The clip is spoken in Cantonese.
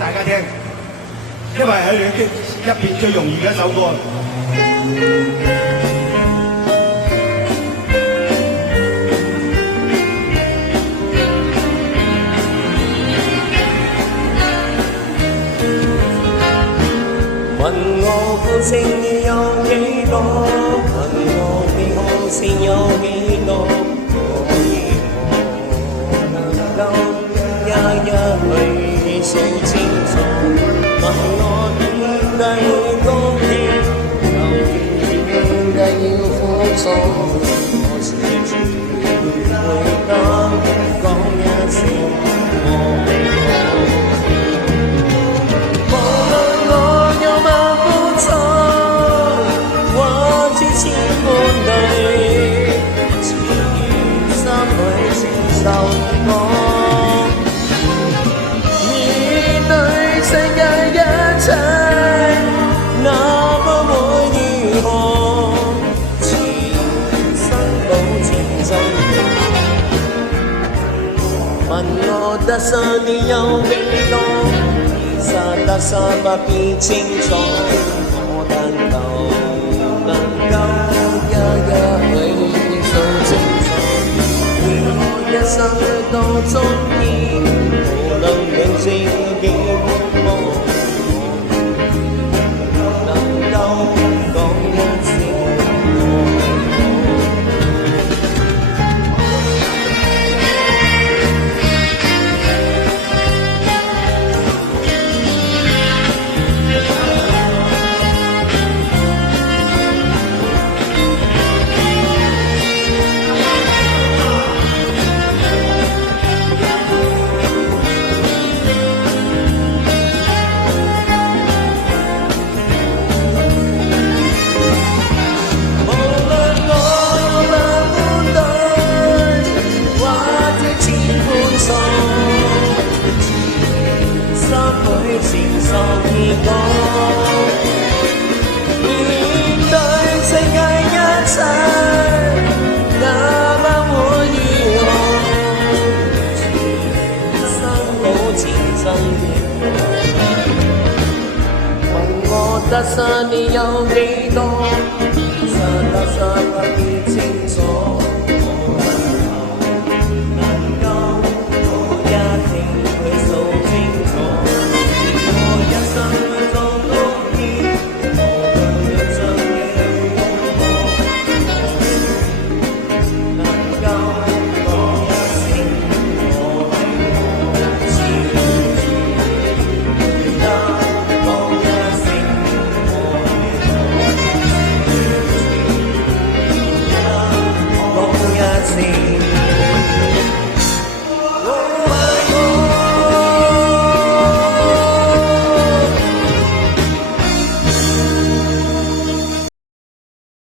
大家聽，因為係入邊最容易嘅一首歌。問我歡聲有幾多？問我悲哭聲有幾多？我如何能夠一一去數清楚？問我點解會高興？究竟點解要苦楚？我試住回答，講一聲我悲哭。受我面對世界一切，那麼會如何？前生保持真問我得失你有幾多？其實得失不必清楚，我但求能夠一去數清楚。一生都中意，無論人生幾寂寞，能夠講一聲我承受結果，面對世界一切，那麼會如何？前生保前生結問我得失你有幾多？其實得失不必清楚，我能夠一定去數清楚。